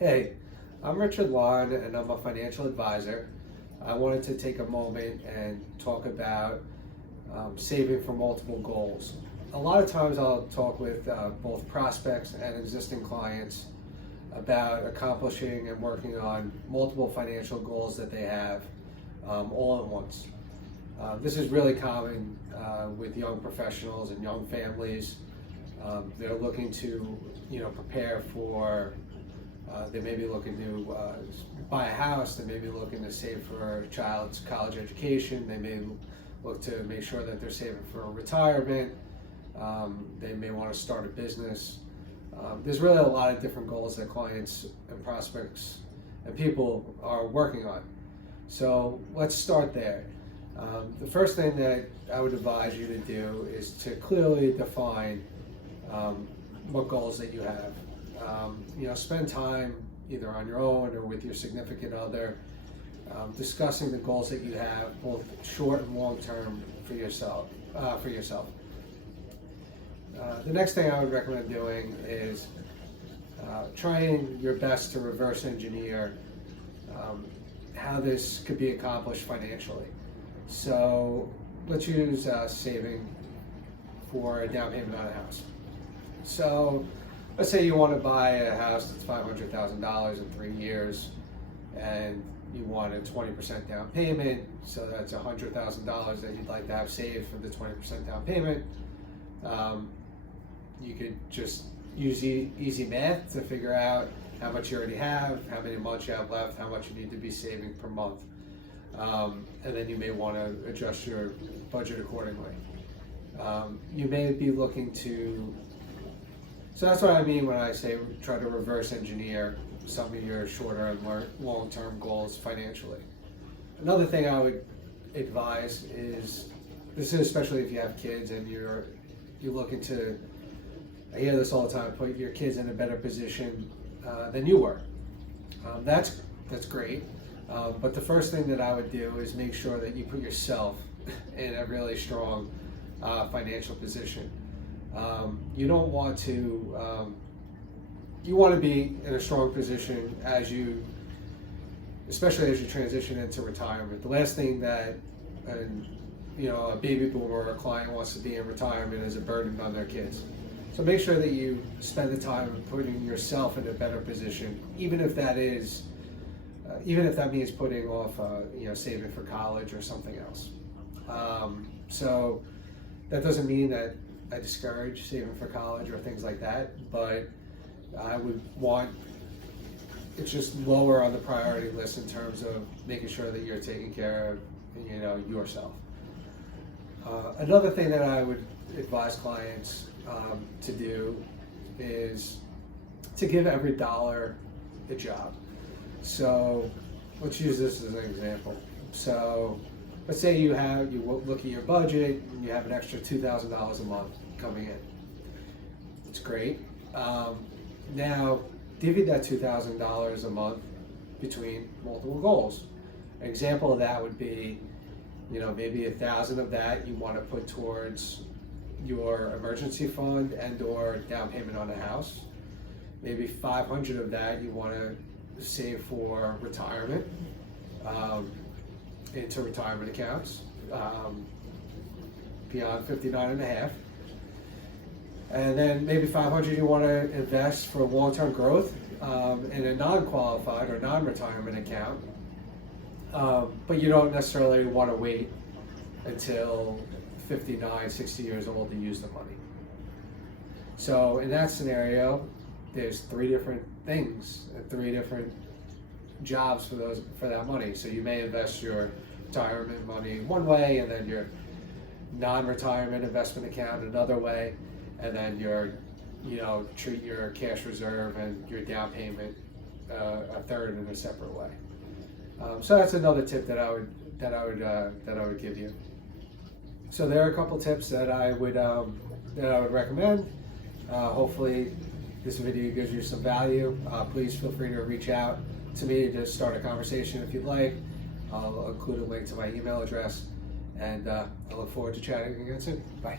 Hey, I'm Richard Lawn and I'm a financial advisor. I wanted to take a moment and talk about saving for multiple goals. A lot of times I'll talk with both prospects and existing clients about accomplishing and working on multiple financial goals that they have all at once. This is really common with young professionals and young families. They're looking to, prepare for. They may be looking to buy a house. They may be looking to save for a child's college education. They may look to make sure that they're saving for retirement. They may want to start a business. There's really a lot of different goals that clients and prospects and people are working on. So let's start there. The first thing that I would advise you to do is to clearly define what goals that you have. Spend time either on your own or with your significant other discussing the goals that you have, both short and long term for yourself. The next thing I would recommend doing is trying your best to reverse engineer how this could be accomplished financially. So let's use saving for a down payment on a house. So let's say you want to buy a house that's $500,000 in 3 years, and you want a 20% down payment, so that's $100,000 that you'd like to have saved for the 20% down payment. You could just use easy math to figure out how much you already have, how many months you have left, how much you need to be saving per month. And then you may want to adjust your budget accordingly. You may be looking to So that's what I mean when I say try to reverse engineer some of your shorter and long-term goals financially. Another thing I would advise is, this is especially if you have kids and you're looking to, I hear this all the time, put your kids in a better position than you were. That's great. But the first thing that I would do is make sure that you put yourself in a really strong financial position. You don't want to, you want to be in a strong position especially as you transition into retirement. The last thing that a baby boomer or a client wants to be in retirement is a burden on their kids. So make sure that you spend the time putting yourself in a better position, even if that means putting off, saving for college or something else. So that doesn't mean that I discourage saving for college or things like that, but I would want, it's just lower on the priority list in terms of making sure that you're taking care of, yourself. Another thing that I would advise clients to do is to give every dollar a job. So let's use this as an example. So let's say you look at your budget and you have an extra $2,000 a month coming in. It's great. Now divvy that $2,000 a month between multiple goals. An example of that would be, maybe 1,000 of that you want to put towards your emergency fund and or down payment on a house. Maybe 500 of that you want to save for retirement, into retirement accounts, beyond 59 and a half. And then maybe 500 you want to invest for long-term growth in a non-qualified or non-retirement account. But you don't necessarily want to wait until 59, 60 years old to use the money. So in that scenario, there's 3 different things, 3 different jobs for that money. So you may invest your retirement money one way, and then your non-retirement investment account another way, and then treat your cash reserve and your down payment a third in a separate way. So that's another tip that I would give you. So there are a couple tips that I would recommend. Hopefully this video gives you some value. Please feel free to reach out to me to start a conversation if you'd like. I'll include a link to my email address, and I look forward to chatting again soon. Bye.